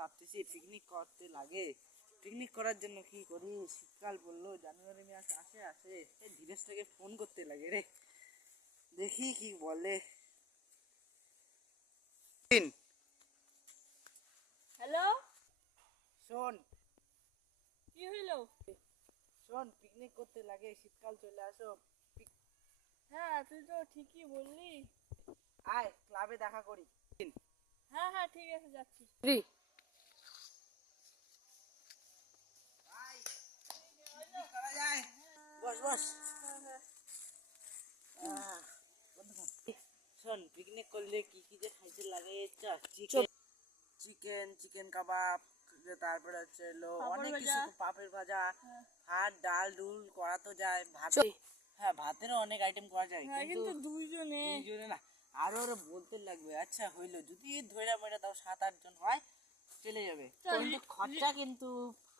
ভাবতেছি পিকনিক করতে লাগে। পিকনিক করার জন্য কি করি, শীতকাল পড়লো, জানুয়ারি মাস আসে আসে ধীরেজটাকে ফোন করতে লাগে রে, দেখি কি বলে। হ্যালো, শোন কি হইলো? শোন, পিকনিক করতে লাগে, শীতকাল চলে আসো। হ্যাঁ, তুই তো ঠিকই বললি। আয় ক্লাবে দেখা করি। হ্যাঁ হ্যাঁ, ঠিক আছে, যাচ্ছি। বস বস। শোন, পিকনিক করলে কি কি যে খাইতে লাগে, চিকেন চিকেন কাবাব, তারপরে হচ্ছে অনেক কিছু, পাপড় ভাজা, ভাত ডাল ডুল করা তো যায়, ভাত, হ্যাঁ ভাতেরও অনেক আইটেম করা যায়, কিন্তু দুইজনে না, আরো বলতে লাগবে। আচ্ছা হইলো, যদি ধৈরা মইরা দাও 7-8 জন হয় চলে যাবে, কিন্তু খরচা কিন্তু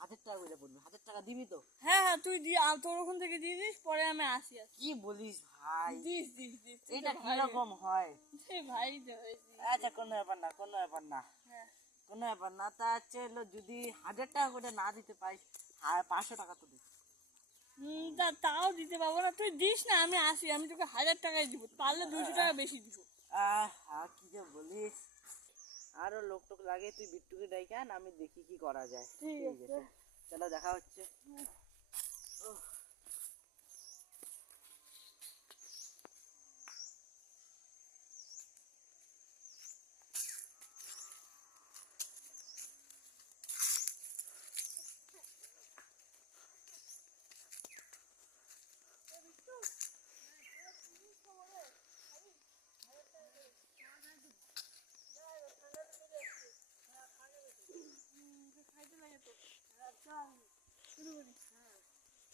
1000 টাকা করে পড়বে। 1000 টাকা দিবি তো? হ্যাঁ হ্যাঁ, তুই তোর ওখান থেকে দিয়ে দিস, পরে আমি আসি। কি বলিস ভাই, দিস দিস দিস, এটা কিরকম হয় ভাই? আচ্ছা কোনো ব্যাপার না, কোনো ব্যাপার না, কোনো ব্যাপার না। তা হচ্ছে যদি 1000 টাকা করে না দিতে পারিস, 500 টাকা তো দিস। তাও দিতে পারবো না, তুই দিস না, আমি আসি। আমি তোকে 1000 টাকাই দিব, পারলে 200 টাকা বেশি দিব। কি যে বলিস, আরো লোক টোক লাগে, তুই বিট্টুকে ডাইকান, আমি দেখি কি করা যায়। ঠিক আছে, চলো দেখা হচ্ছে।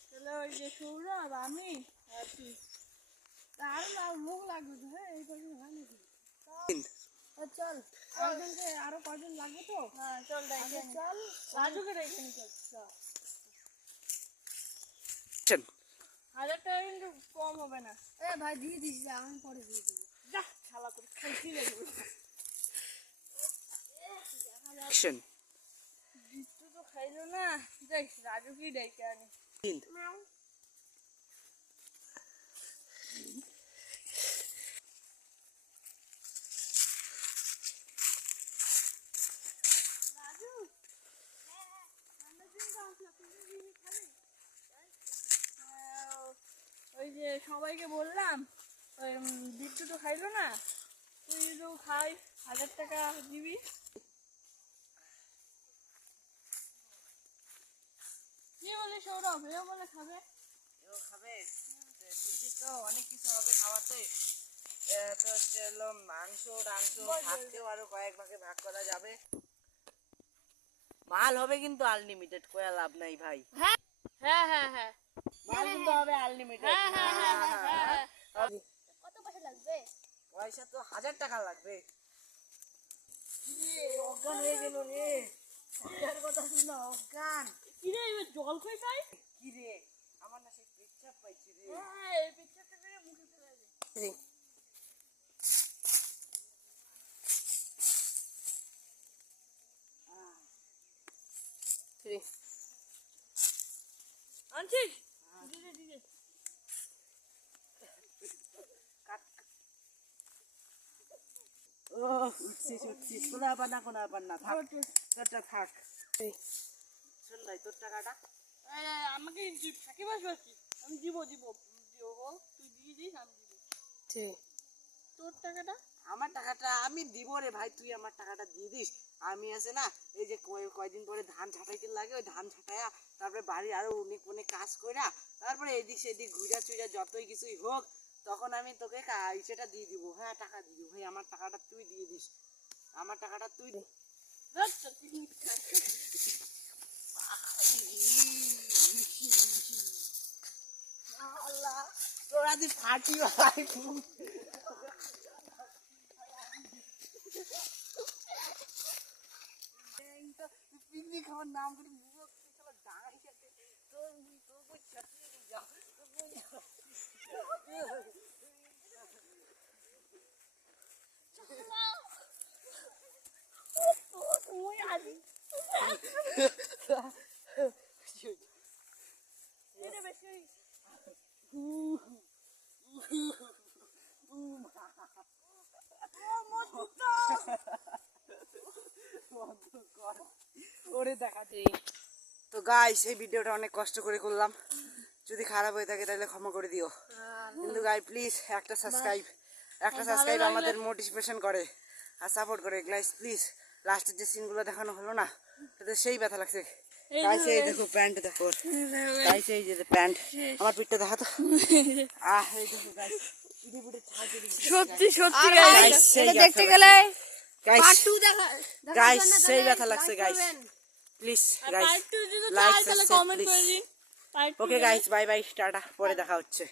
তাহলে ওই যে সৌরভ, আমি আর তুই, আরো লোক লাগবে তো। হ্যাঁ, এই কদিন হয় নাকি? চল, আরো কদিন লাগবে তো। হ্যাঁ চল, চল রাজুকে রেখে নি। চল, 1000 টাকা কিন্তু কম হবে না। ভাই দিয়ে দিস, আমি পরে দিয়ে দিব। যা শালা, করে খাইতে লাগবে। বিট্টু তো খাইলো না, দেখ রাজুকেই ডেকে আনি। ওই যে সবাইকে বললাম, ওই বিট্টু তো খাইলো না, তুই তো খাই, 1000 টাকা দিবি। কি বলে সৌরভ, এও বলে খাবে? এও খাবে? শুনছিস তো অনেক কিছু হবে খাওয়াতে। তো হচ্ছে মাংস টাংস থাকতেও আরো কয়েক ভাগে ভাগ করা যাবে। মাল হবে কিন্তু আনলিমিটেড, কোয়া লাভ নাই ভাই। হ্যাঁ হ্যাঁ হ্যাঁ হ্যাঁ, মাল কিন্তু হবে আনলিমিটেড। কত পয়সা লাগবে? পয়সা তো 1000 টাকা লাগবে। অজ্ঞান হয়ে গেল রে, কথা শুনো, অজ্ঞান। কিরে, এবার জল খাই তাই? কি রে, আমার না সেই পেচ্ছাপ পাইছি রে। হ্যাঁ, এই পিকচারটা মেরে মুখে ফেলে দে। আনছিস? দিদি উঠছিস, কোনো ব্যাপার না, কোনো ব্যাপার না, থাক তোরটা থাক। শোন ভাই, তোর টাকাটা আমাকে ফাঁকি বাসবাসি, আমি দিব দিব দিব, তুই দিয়ে দিস, আমি দিব। তোর টাকাটা? আমার টাকাটা আমি দিব রে ভাই, তুই আমার টাকাটা দিয়ে দিস। আমি আছে না, এই যে কয়দিন পরে ধান ছাটাইতে লাগে, ওই ধান ছাটাইয়া তারপরে বাড়ি আরো অনেক অনেক কাজ কইরা, তারপরে এদিক সেদিক ঘুরা চুইরা যতই কিছুই হোক, তখন আমি তোকে সেটা দিয়ে দিব। হ্যাঁ টাকা দিয়ে দিব ভাই, আমার টাকাটা তুই দিয়ে দিস, আমার টাকাটা তুই। আল্লাহ, তোরা দি ফাটি ভাই। পিকনিক খাওয়ার নাম করে ডাঙাই খেতে, তোর বই চাকরি যা, তুই এটা বেশি তো গাইস এই ভিডিওটা অনেক কষ্ট করে করলাম, যদি খারাপ হয়ে থাকে তাহলে ক্ষমা করে দিও। কিন্তু গাই প্লিজ একটা সাবস্ক্রাইব আমাদের মোটিভেশন করে আর সাপোর্ট করে। গাইস প্লিজ লাস্টের যে সিনগুলো দেখানো হলো না, তাতে সেই ব্যথা লাগছে। গাইস এই দেখো প্যান্ট দেখো, গাইস এই যে প্যান্ট, আমার পিঠটা দেখা তো। এই দেখো গাইস, সত্যি সত্যি গাইস সেই দেখতে গেলে গাইস দেখা গাইস সেই ব্যথা লাগছে guys. Please guys like comment করে দিন। Okay guys, bye bye, tata, পরে দেখা হচ্ছে।